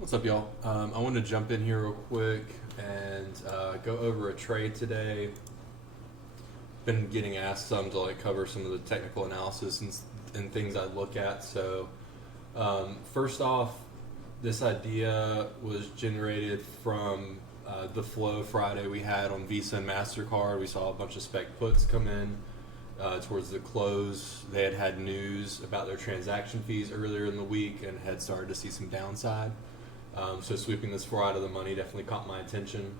What's up, y'all? I wanted to jump in here real quick and go over a trade today. Been getting asked some to cover some of the technical analysis and things I look at. So, first off, this idea was generated from the flow Friday we had on Visa and Mastercard. We saw a bunch of spec puts come in towards the close. They had news about their transaction fees earlier in the week and had started to see some downside. So sweeping this four out of the money definitely caught my attention.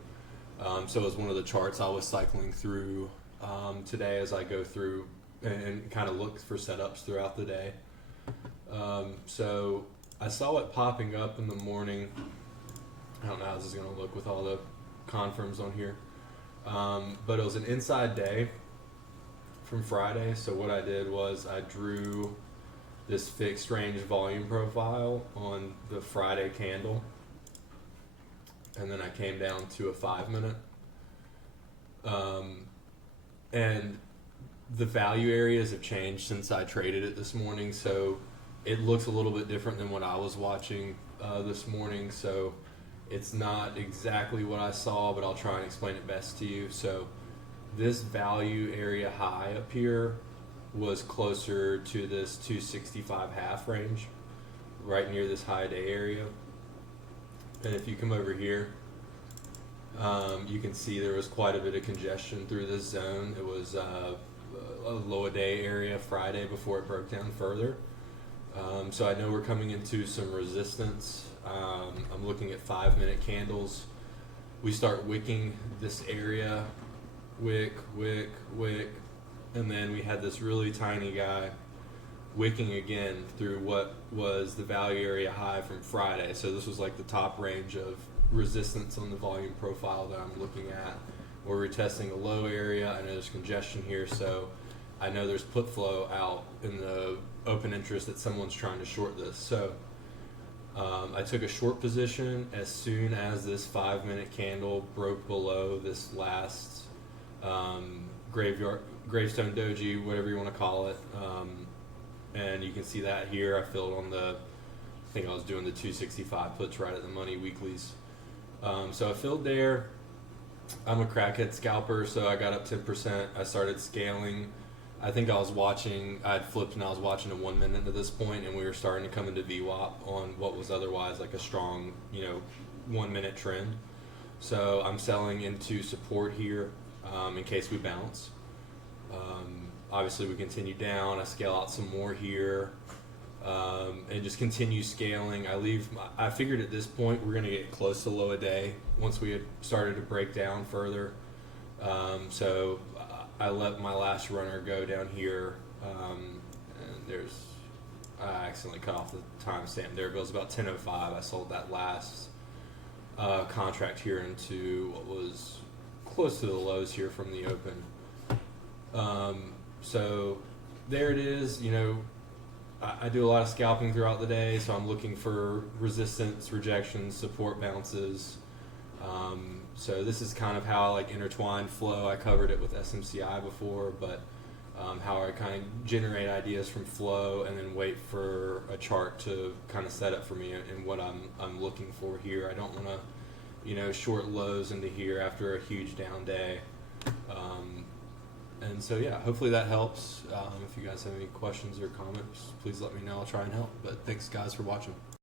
So it was one of the charts I was cycling through today as I go through and kind of look for setups throughout the day. So I saw it popping up in the morning. I don't know how this is going to look with all the confirms on here. But it was an inside day from Friday. So what I did was I drew this fixed range volume profile on the Friday candle, and then I came down to a 5 minute, and the value areas have changed since I traded it this morning, so it looks a little bit different than what I was watching this morning. So it's not exactly what I saw, but I'll try and explain it best to you. So this value area high up here was closer to this 265 half range, right near this high day area. And if you come over here, you can see there was quite a bit of congestion through this zone. It was a low a day area Friday before it broke down further. So I know we're coming into some resistance. I'm looking at 5 minute candles. We start wicking this area, wick, and then we had this really tiny guy wicking again through what was the value area high from Friday. So this was like the top range of resistance on the volume profile that I'm looking at. We're retesting a low area. I know there's congestion here, so I know there's put flow out in the open interest that someone's trying to short this. So I took a short position as soon as this 5 minute candle broke below this last gravestone doji, whatever you want to call it, and you can see that here. I filled on I think I was doing the 265 puts right at the money weeklies. So I filled there. I'm a crackhead scalper, so I got up 10%. I started scaling. I think I'd flipped and I was watching a 1 minute at this point, and we were starting to come into VWAP on what was otherwise like a strong, 1 minute trend. So I'm selling into support here in case we bounce. Obviously, we continue down. I scale out some more here, and just continue scaling. I figured at this point we're going to get close to low a day once we had started to break down further. So I let my last runner go down here, and I accidentally cut off the timestamp there, but it was about 10:05. I sold that last contract here into what was close to the lows here from the open. So there it is. I do a lot of scalping throughout the day, so I'm looking for resistance, rejections, support bounces. So this is kind of how I intertwine flow. I covered it with SMCI before, but how I kind of generate ideas from flow and then wait for a chart to kind of set up for me and what I'm looking for here. I don't want to, short lows into here after a huge down day. And so, yeah, hopefully that helps. If you guys have any questions or comments, please let me know. I'll try and help. But thanks, guys, for watching.